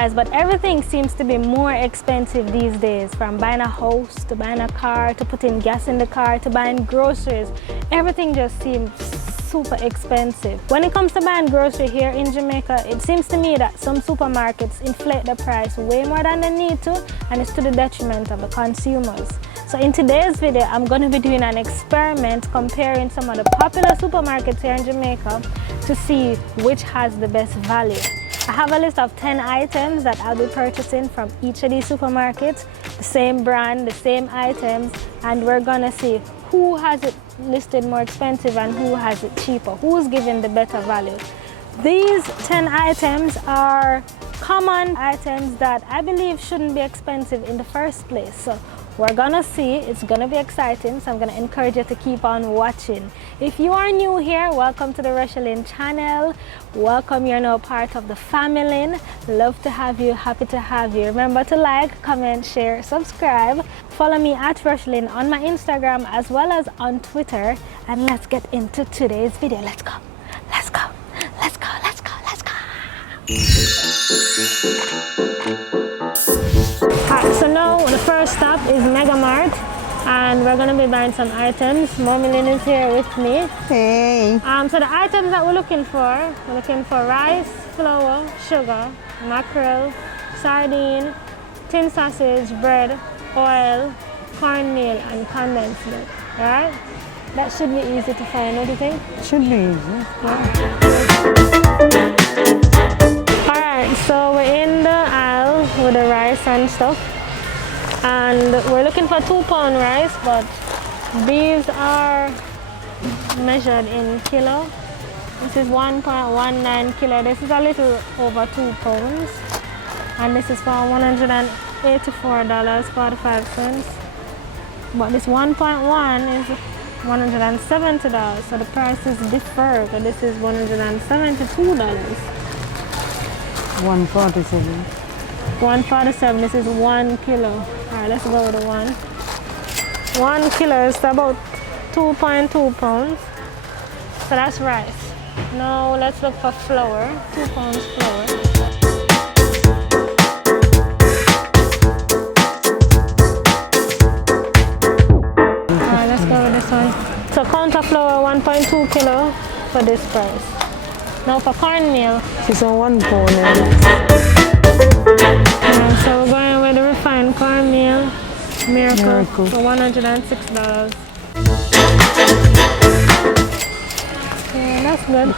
guys, but everything seems to be more expensive these days. From buying a house to buying a car to putting gas in the car to buying groceries. Everything just seems super expensive. When it comes to buying groceries here in Jamaica, it seems to me that some supermarkets inflate the price way more than they need to, and it's to the detriment of the consumers. So in today's video, I'm going to be doing an experiment comparing some of the popular supermarkets here in Jamaica to see which has the best value. I have a list of 10 items that I'll be purchasing from each of these supermarkets, the same brand, the same items, and we're gonna see who has it listed more expensive and who has it cheaper, who's giving the better value. These 10 items are common items that I believe shouldn't be expensive in the first place. So we're gonna see, it's gonna be exciting, so I'm gonna encourage you to keep on watching. If you are new here, welcome to the Rochielin channel. Welcome, you're now part of the FAMIELIN. Love to have you, happy to have you. Remember to like, comment, share, subscribe. Follow me at Rochielin on my Instagram as well as on Twitter. And let's get into today's video. Let's go, let's go, let's go, let's go, let's go. So now the first stop is Mart, and we're gonna be buying some items. FAMIELIN is here with me. Hey. So the items that we're looking for rice, flour, sugar, mackerel, sardine, tin sausage, bread, oil, cornmeal, and condensed milk. Alright? That should be easy to find, don't you think? Should be easy. Alright, so we're in the aisle with the rice and stuff. And we're looking for 2-pound rice, but these are measured in kilo. This is 1.19 kilo. This is a little over 2 pounds. And this is for $184.45. But this 1.1 is $170. So the price is different. So this is $172. 147. 147. This is 1 kilo. Alright, let's go with the 1. 1 kilo is about 2.2 pounds. So that's rice. Now let's look for flour. 2 pounds flour. Alright, let's go with this one. So counter flour 1.2 kilo for this price. Now for cornmeal. She's on 1 pound. So we're going with the refined cornmeal, Miracle. For $106. Yeah, that's good.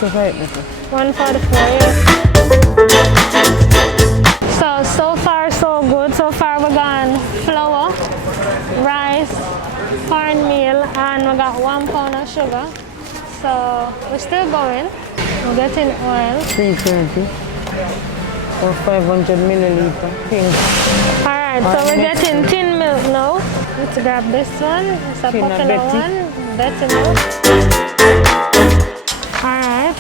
144, yeah. So far so good. So far we got flour, rice, cornmeal, and we got 1 pound of sugar. So we're still going. We're getting oil. 320. Or 500 milliliter. Pink. Alright, so we're getting tin milk now. Let's grab this one. It's a popular one. Betty milk. Alright.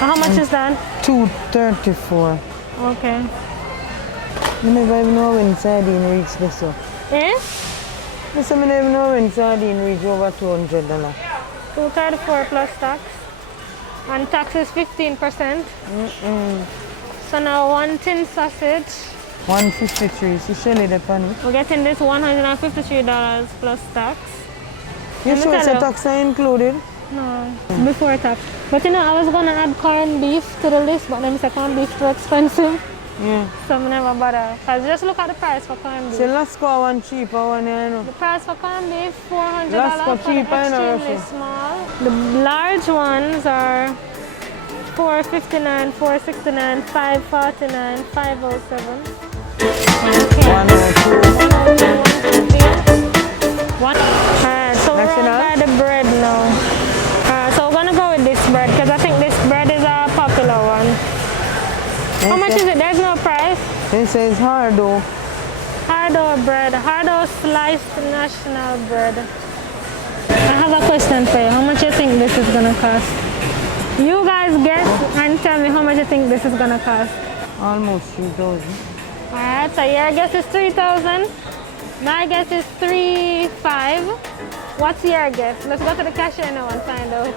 How much is that? $2.34. Okay. You never even know when sardine reach this up. Eh? I never even know when sardine reach over $200. $2.34 plus tax. And tax is 15%. So now 1 tin sausage. 153. So surely the penny. We're getting this $153 plus tax. You sure the tax are included? No, before tax. But you know, I was gonna add corned beef to the list, but then I said corned beef too expensive. Yeah. So I never bother. Cause just look at the price for corned beef. So let's go one cheaper one, you know. The price for corned beef $400 let's go for cheaper, the extremely small. The large ones are $4.59, $4.69, $5.49, $5.07. Okay. 102. Alright, so we're on by the bread now. So we're gonna go with this bread because I think this bread is a popular one. How much is it? There's no price. It says hardo. Hardo bread, hardo sliced national bread. I have a question for you. How much do you think this is gonna cost? You guys guess and tell me how much you think this is gonna cost. Almost 3,000. Alright, so your guess is 3,000. My guess is 3,500. What's your guess? Let's go to the cashier now and find out.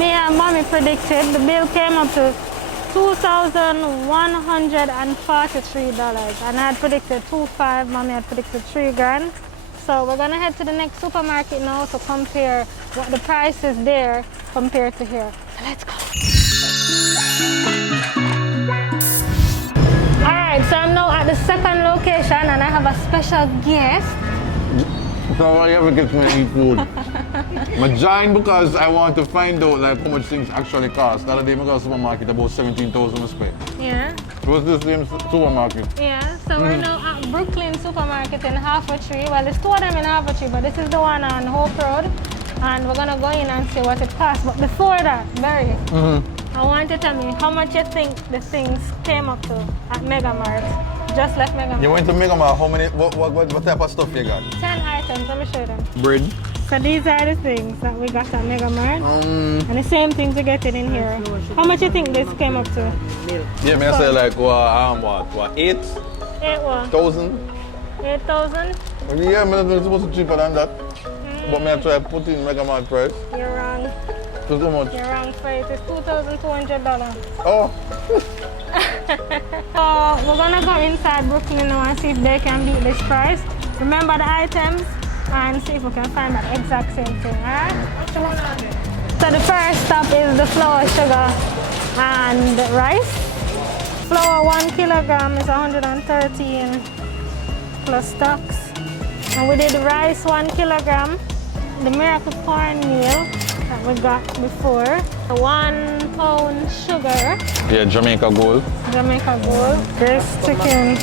me and mommy predicted, the bill came up to $2,143, and I had predicted 2.5, mommy had predicted 3 grand. So we're gonna head to the next supermarket now to compare what the price is there compared to here. So let's go. Alright, so I'm now at the second location and I have a special guest. So I ever get me eat food. I joined because I want to find out like how much things actually cost. The other day I go to the supermarket about 17,000 I spent. Yeah. It was the same supermarket. Yeah, so we're now at Brooklyn Supermarket in Half Tree. Well, there's 2 of them in Half Tree, but this is the one on Hope Road. And we're gonna go in and see what it costs. But before that, Barry, I want you to tell me how much you think the things came up to at Mega Mart. Just left Mega Mart. You went to Mega Mart, how many, what type of stuff you got? 10 items, let me show them. Bread. So these are the things that we got at Mega Mart. And the same things we get in here. How much you think this came up to? Yeah, me I say like, what, 8? 8,000? 8,000? Yeah, it's supposed to be cheaper than that. But me I try to put in Mega Mart price. You're wrong. So how much? You're wrong for it. It's $2,200. Oh. So we're gonna go inside Brooklyn now and see if they can beat this price. Remember the items and see if we can find that exact same thing, alright? So the first stop is the flour, sugar and rice. Flour 1 kilogram is 113 plus tax. And we did rice 1 kilogram, the miracle cornmeal that we got before, 1 pound sugar. Yeah, Jamaica Gold. Jamaica Gold. This chicken.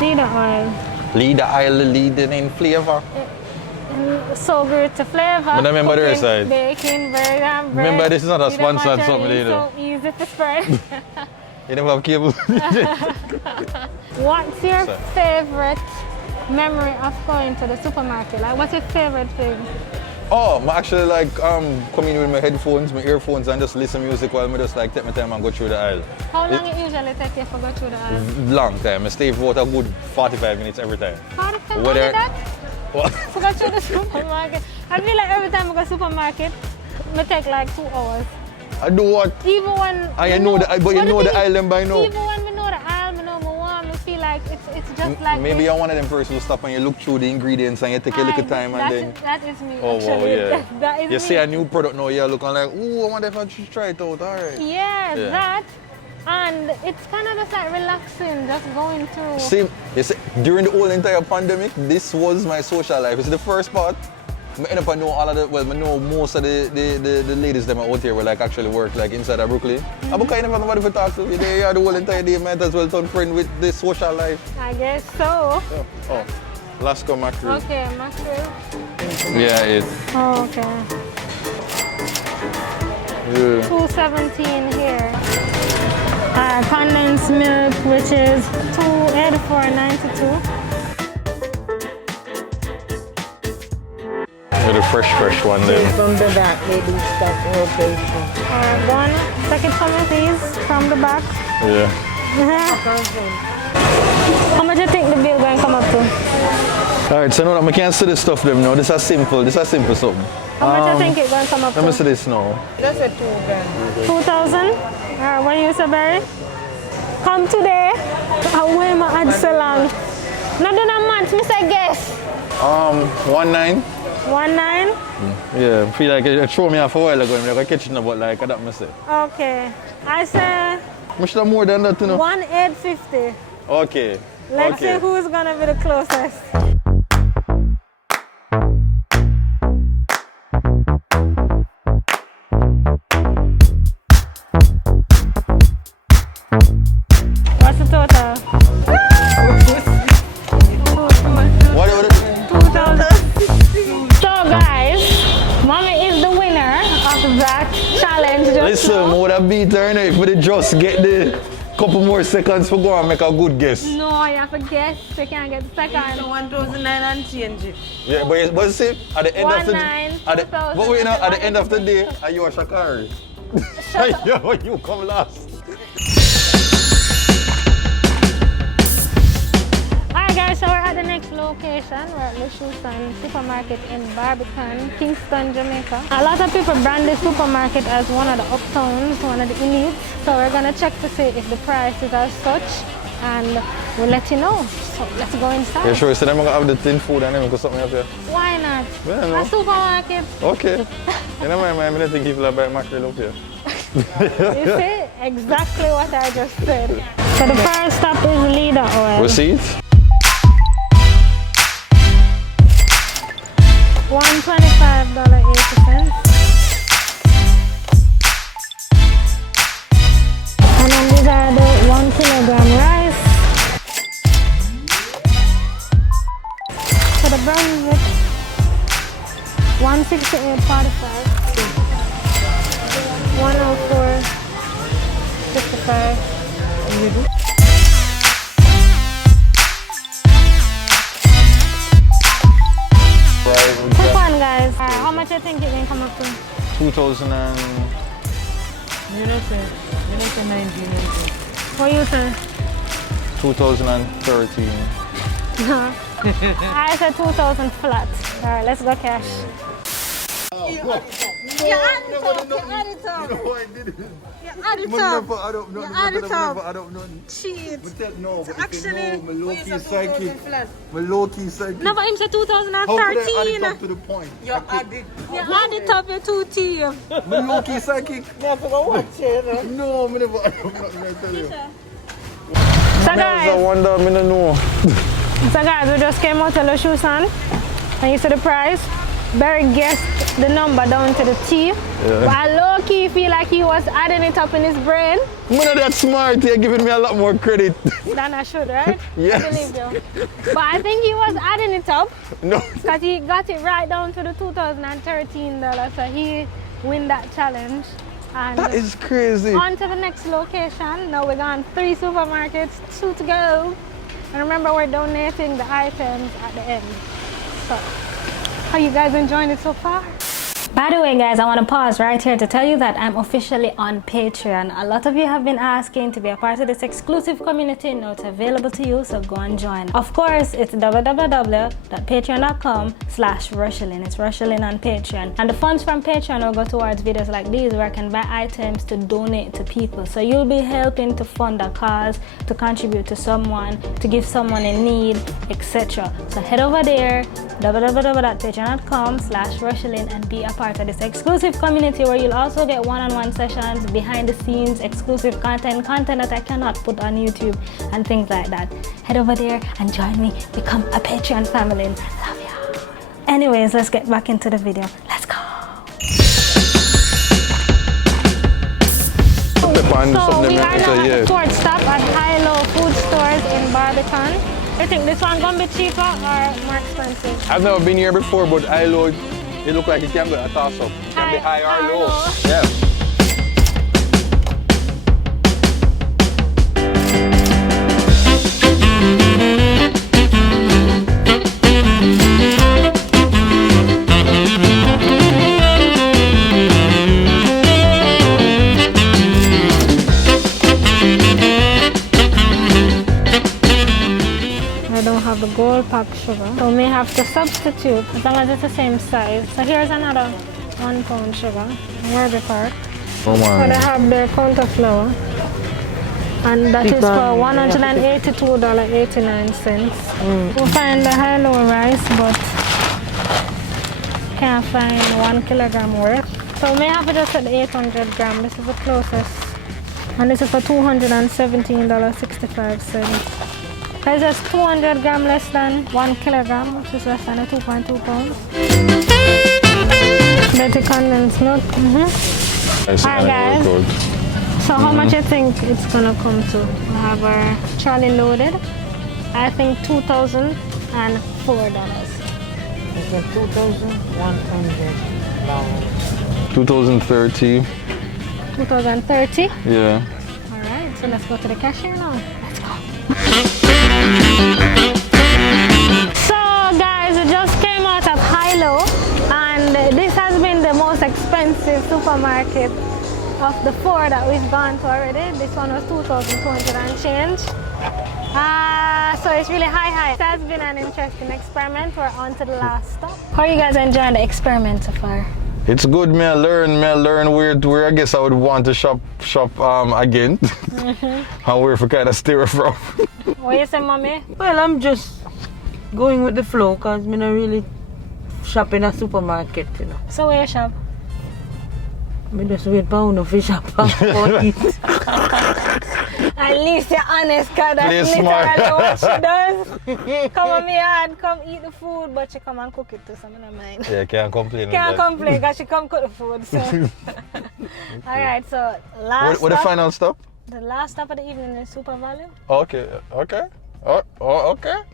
Leader oil. Lead the aisle leading in flavor. So good to flavor. But remember the cooking, side. Baking, bread and bread. Remember this is not a You don't sponsored want something your either. so easy to spread. You never have cable. What's your favorite memory of going to the supermarket? Like, what's your favorite thing? Oh, I actually like coming in with my headphones, my earphones, and just listen to music while I just like take my time and go through the aisle. How long it usually take you to go through the aisle? Long time. I stay for about a good 45 minutes every time. 45 Whether- only that? What? To go through the supermarket. I feel like every time I go to the supermarket, it take like 2 hours. I do what? Even when I know the, but you know the aisle them by now. Even when we know the aisle, we know we want, we feel like it's just like Maybe this. you're one of them persons who stop and you look through the ingredients and you take a little time and then. That is me. Oh, actually. wow, yeah. That is You me. see a new product now, you're looking like, ooh, I wonder if I should try it out. All right. Yeah, Yeah. that. And it's kind of just like relaxing, just going through. See, you see, during the whole entire pandemic, this was my social life. It's the first part. I end up I know all of the, well, I know most of the ladies that are out here will like actually work like inside of Brooklyn. I'm kind of nobody to talk to. You're there the whole entire day, might as well turn friend with the social life. I guess so. Yeah. Oh, Lasco mackerel. Okay, mackerel. Yeah, it. Oh, okay. Yeah. 217 here. Condensed milk, which is 284.92. The fresh one then. From the back, they do stock rotation. One, take it from me, please, from the back. Yeah. How much do you think the bill going to come up to? Alright, so now I can't see this stuff them now. This is simple something. How much do you think it's going to come up to? Let me see this now. That's a 2 grand. 2,000? What do you say, Barry? Come today. Where am I at so long? Not do a month, me say guess. 19. 19? Yeah, I feel like it threw me off a while ago. I'm like, I catch it now, but like, I don't miss it. Okay. I say Much more than that, you know? 1,850. Okay. Let's see who's going to be the closest. What's the total? What? 2,000. So guys, Mommy is the winner of that challenge. Just Listen, now. I would have beat her now if we just get the couple more seconds for go and make a good guess. No, you have to guess. You can't get the second. 1,900 and change it. Yeah, but see, at the end of the day, 2,000. but wait now, at the end of the day, are you a Shakari? Yo, you come last. Alright guys, so we're at the next location. We're at the Shoestring supermarket in Barbican, Kingston, Jamaica. A lot of people brand this supermarket as one of the uptowns, one of the elites. So we're gonna check to see if the price is as such, and we'll let you know. So let's go inside. Yeah, sure. So then I'm gonna have the tin food and then we go something up here. Why not? Yeah, no. A supermarket. Okay. You know, I don't think people are buying mackerel up here. You see? Exactly what I just said. So the first stop is leader oil. Receipt? $125.80. And then these are the 1 kilogram rice. So the brown is $168.45. 104.55. Quick one, guys. How much you think it can come up to? 2000 and... You don't say 19. What you say? 2013. No. I said 2,000 flat. Alright, let's go cash. You add it up. You know why I did it? You add it up. I don't know. You add it up. I don't know. Cheat. No, but Actually, if you know, my low-key psychic. My low-key psychic. No, but him said How could I add it 2013. up to the point? You add it. You add it up your 2 T. My low-key psychic. I forgot what you No, I never. I don't know. I tell you. So I guys, wonder. I don't know. we just came out of the Shoestring, and you see the price. Barry guessed the number down to the T. But I low-key feel like he was adding it up in his brain. I'm not that smart. You're giving me a lot more credit. Than I should, right? Yes. I believe you. But I think he was adding it up No. because he got it right down to the $2013. So he win that challenge. And That is crazy. on to the next location. Now we're going 3 supermarkets, 2 to go. And remember, we're donating the items at the end. So, how you guys enjoying it so far? By the way, guys, I want to pause right here to tell you that I'm officially on Patreon. A lot of you have been asking to be a part of this exclusive community. Now it's available to you, so go and join. Of course, it's www.patreon.com/Rochielin. It's Rochielin on Patreon. And the funds from Patreon will go towards videos like these where I can buy items to donate to people. So you'll be helping to fund a cause, to contribute to someone, to give someone in need, etc. So head over there, www.patreon.com/Rochielin, and be a part of this exclusive community where you'll also get one-on-one sessions, behind the scenes, exclusive content that I cannot put on YouTube and things like that. Head over there and join me, become a Patreon family. Love ya. Anyways, let's get back into the video. Let's go. So we are now at the fourth stop at High-Low Food Stores in Barbican. You think this one gonna be cheaper or more expensive? I've never been here before, but I load. It look like it can be a toss-up. It can be high or low. Yeah. I don't have the gold pack sugar, so may have to substitute as long as it's the same size. So here's another 1 pound sugar, Warby Park. Oh So man. they have their counter flour, and that is for $182.89. We'll find the high-low rice, but can't find 1 kilogram worth. So we may have to just at the 800 gram. This is the closest, and this is for $217.65. It's just 200 gram less than 1 kilogram, which is less than 2.2 pounds. Better condensed milk. Alright guys, so how much you think it's gonna come to? We have our trolley loaded. I think $2,004. It's a $2,100. 2030. 2030? Yeah. Alright, so let's go to the cashier now. Let's go. So guys, we just came out of High-Low, and this has been the most expensive supermarket of the 4 that we've gone to already. This one was 2,200 and change. So it's really high. It has been an interesting experiment. We're on to the last stop. How are you guys enjoying the experiment so far? It's good. Me I learn where I guess I would want to shop again. And where to kind of steer from. What you say, mommy? Well, I'm just going with the flow because I'm not really shop in a supermarket, you know. So where you shop? I just wait for no fish shop and eat. At least you're honest, cause that's Play literally smart. what she does. Come on me yard, come eat the food, but she come and cook it too, so I don't mind. Yeah, can't complain. Can't complain, cause she come cook the food, so. Alright, so last What the stop, final stop? the last stop of the evening is Super Value, Okay. Okay.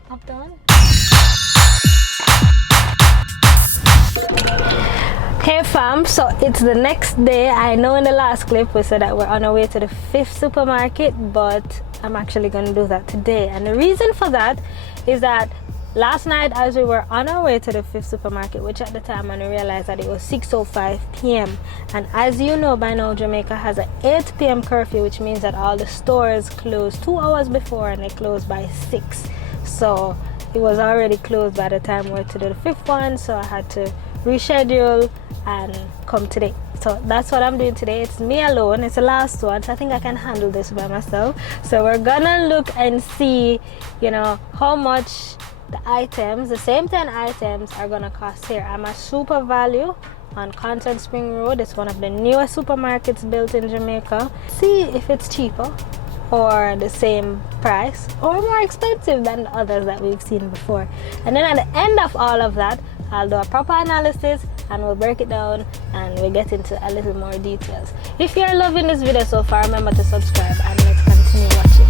uptown. Hey fam, so it's the next day. I know in the last clip we said that we're on our way to the 5th supermarket, but I'm actually going to do that today. And the reason for that is that last night as we were on our way to the 5th supermarket, which at the time I realized that it was 6:05 p.m. And as you know by now, Jamaica has an 8 p.m. curfew, which means that all the stores close 2 hours before and they close by 6. So it was already closed by the time we were to do the 5th one, so I had to reschedule and come today. So that's what I'm doing today. It's me alone. It's the last one, so I think I can handle this by myself. So we're gonna look and see, you know, how much the items, the same 10 items, are gonna cost here. I'm at Super Value on Content Spring Road. It's one of the newest supermarkets built in Jamaica. See if it's cheaper or the same price or more expensive than the others that we've seen before. And then at the end of all of that, I'll do a proper analysis and we'll break it down and we'll get into a little more details. If you're loving this video so far, remember to subscribe and let's continue watching.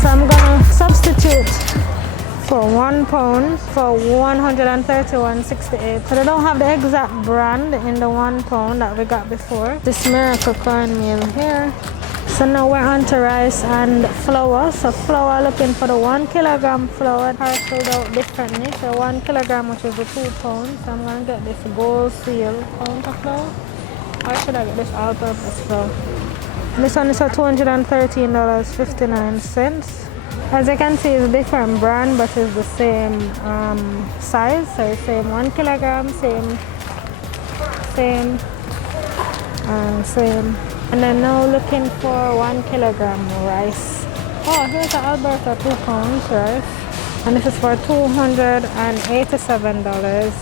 So I'm gonna substitute for £1 for 131.68. So they don't have the exact brand in the £1 that we got before. This miracle cornmeal here. So now we're on to rice and flour. So flour, looking for the 1 kilogram flour, parceled out differently. So 1 kilogram, which is the £2. So I'm gonna get this gold seal counter flour. Or should I get this all-purpose flour? This one is for $213.59. As you can see, it's a different brand, but it's the same size. So it's same 1 kilogram, same. And then now looking for 1 kilogram rice. Oh, here's the Alberta £2 rice. And this is for $287.87.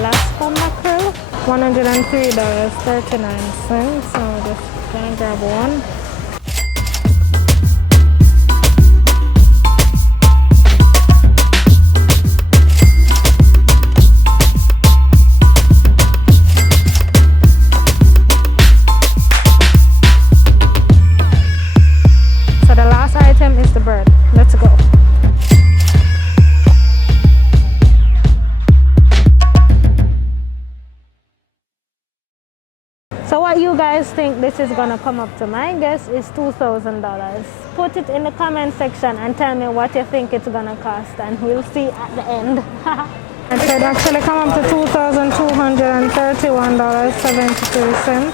Last mackerel, $103.39. So I'm just gonna grab one. So the last item is the bird. Let's go. So what you guys think this is gonna come up to? My guess is $2,000. Put it in the comment section and tell me what you think it's gonna cost, and we'll see at the end. It should actually come up to $2,231.73.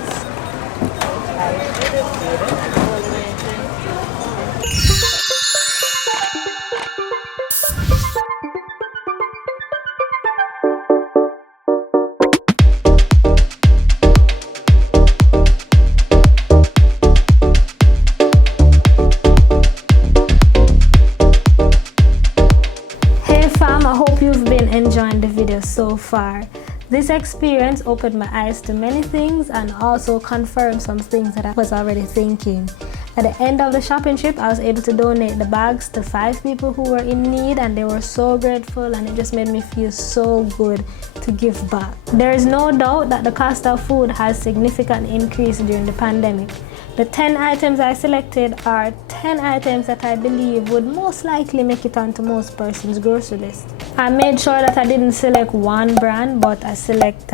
Enjoying the video so far. This experience opened my eyes to many things and also confirmed some things that I was already thinking. At the end of the shopping trip, I was able to donate the bags to 5 people who were in need, and they were so grateful, and it just made me feel so good to give back. There is no doubt that the cost of food has significantly increased during the pandemic. The 10 items I selected are 10 items that I believe would most likely make it onto most person's grocery list. I made sure that I didn't select one brand, but I select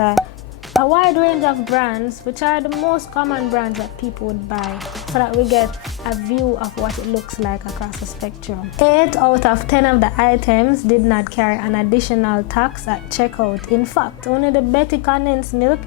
a wide range of brands, which are the most common brands that people would buy, so that we get a view of what it looks like across the spectrum. 8 out of 10 of the items did not carry an additional tax at checkout. In fact, only the Betty condensed milk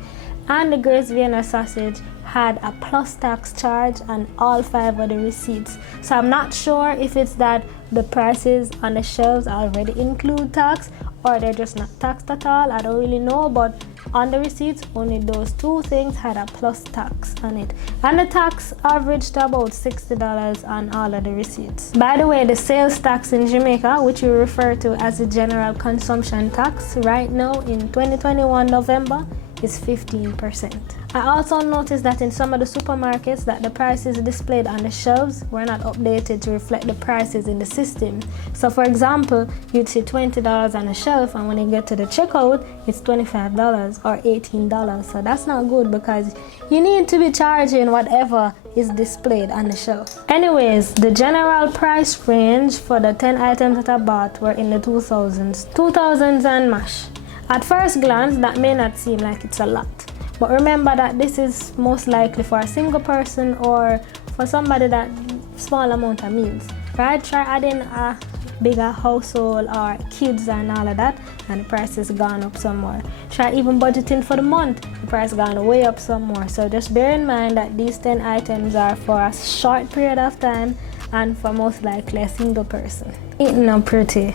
and the Grace Vienna sausage had a plus tax charge on all 5 of the receipts. So I'm not sure if it's that the prices on the shelves already include tax or they're just not taxed at all. I don't really know, but on the receipts only those 2 things had a plus tax on it, and the tax averaged to about $60 on all of the receipts. By the way, the sales tax in Jamaica, which we refer to as the general consumption tax, right now in 2021 November is 15%. I also noticed that in some of the supermarkets that the prices displayed on the shelves were not updated to reflect the prices in the system. So for example, you'd see $20 on the shelf, and when you get to the checkout, it's $25 or $18. So that's not good, because you need to be charging whatever is displayed on the shelf. Anyways, the general price range for the 10 items that I bought were in the 2000s and mash. At first glance, that may not seem like it's a lot, but remember that this is most likely for a single person or for somebody that small amount of meals, right? Try adding a bigger household or kids and all of that, and the price has gone up some more. Try even budgeting for the month, the price gone way up some more. So just bear in mind that these 10 items are for a short period of time and for most likely a single person. Ain't no pretty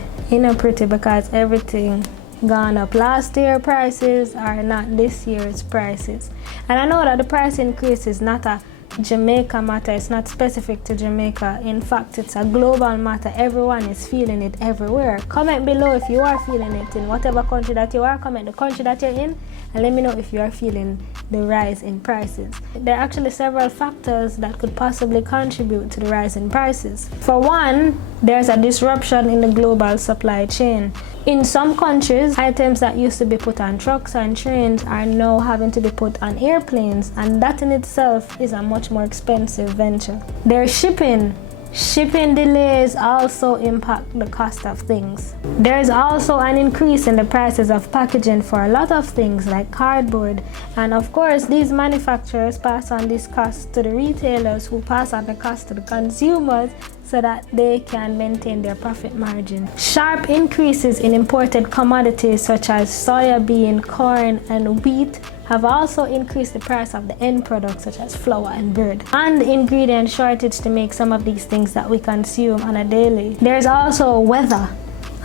because everything gone up. Last year prices are not this year's prices, and I know that the price increase is not a Jamaica matter, it's not specific to Jamaica. In fact, it's a global matter. Everyone is feeling it everywhere. Comment below if you are feeling it in whatever country that you are. Comment the country that you're in and let me know if you are feeling the rise in prices. There are actually several factors that could possibly contribute to the rise in prices. For one, there's a disruption in the global supply chain. In some countries, items that used to be put on trucks and trains are now having to be put on airplanes, and that in itself is a much more expensive venture. There's shipping. Shipping delays also impact the cost of things. There is also an increase in the prices of packaging for a lot of things like cardboard, and of course these manufacturers pass on these costs to the retailers, who pass on the cost to the consumers so that they can maintain their profit margin. Sharp increases in imported commodities such as soya bean, corn, and wheat have also increased the price of the end products such as flour and bread, and ingredient shortage to make some of these things that we consume on a daily. There's also weather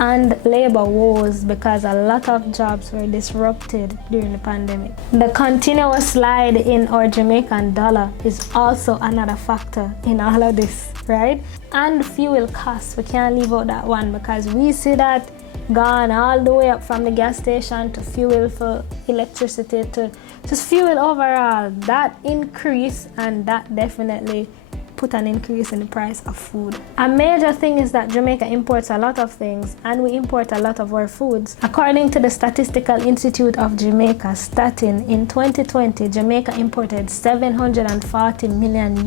and labor woes because a lot of jobs were disrupted during the pandemic. The continuous slide in our Jamaican dollar is also another factor in all of this, right? And fuel costs, we can't leave out that one, because we see that gone all the way up from the gas station to fuel for electricity to just fuel overall. That increase, and that definitely put an increase in the price of food. A major thing is that Jamaica imports a lot of things, and we import a lot of our foods. According to the Statistical Institute of Jamaica, Statin, in 2020, Jamaica imported $740 million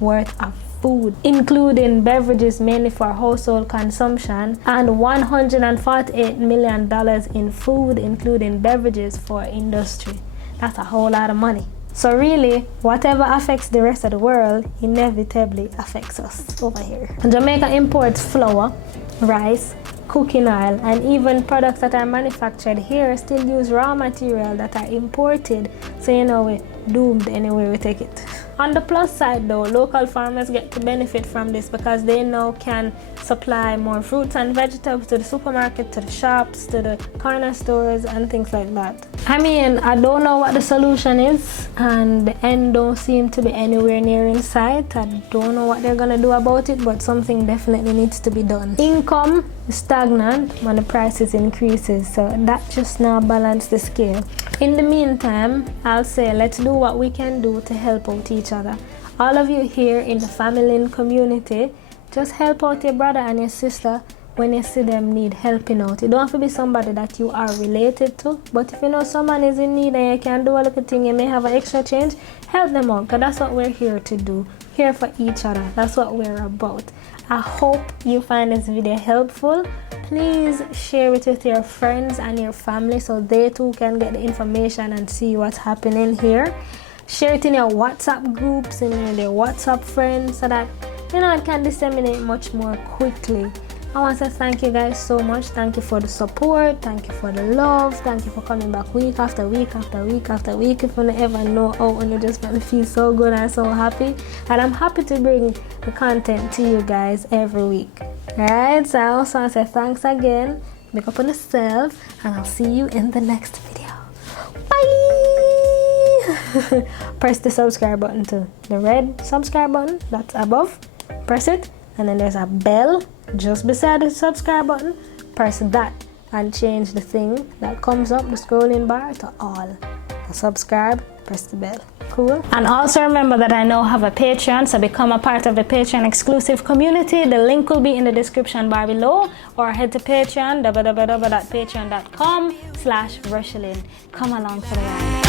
worth of food, including beverages mainly for household consumption, and $148 million in food, including beverages for industry. That's a whole lot of money. So really, whatever affects the rest of the world inevitably affects us over here. Jamaica imports flour, rice, cooking oil, and even products that are manufactured here still use raw material that are imported. So we're doomed anyway we take it. On the plus side though, local farmers get to benefit from this because they now can supply more fruits and vegetables to the supermarket, to the shops, to the corner stores and things like that. I mean, I don't know what the solution is, and the end don't seem to be anywhere near in sight. I don't know what they're gonna do about it, but something definitely needs to be done. Income is stagnant when the prices increases, so that just now balance the scale. In the meantime, I'll say let's do what we can do to help out each other. All of you here in the FAMIELIN community, just help out your brother and your sister when you see them need helping out. You don't have to be somebody that you are related to, but if you know someone is in need and you can do a little thing, you may have an extra change, help them out, because that's what we're here to do. here for each other. That's what we're about. I hope you find this video helpful. Please share it with your friends and your family so they too can get the information and see what's happening here. Share it in your WhatsApp groups and in your WhatsApp friends so that it can disseminate much more quickly. I want to thank you guys so much. Thank you for the support. Thank you for the love. Thank you for coming back week after week after week after week. If you ever know how you just make me feel so good and so happy. And I'm happy to bring the content to you guys every week. Alright, so I also want to say thanks again. Make up on yourself, and I'll see you in the next video. Bye! Press the subscribe button too. The red subscribe button that's above. Press it, and then there's a bell just beside the subscribe button. Press that and change the thing that comes up the scrolling bar to all. So subscribe, press the bell. Cool. And also remember that I now have a Patreon, so become a part of the Patreon exclusive community. The link will be in the description bar below, or head to Patreon, www.patreon.com/Rochielin. Come along for the ride.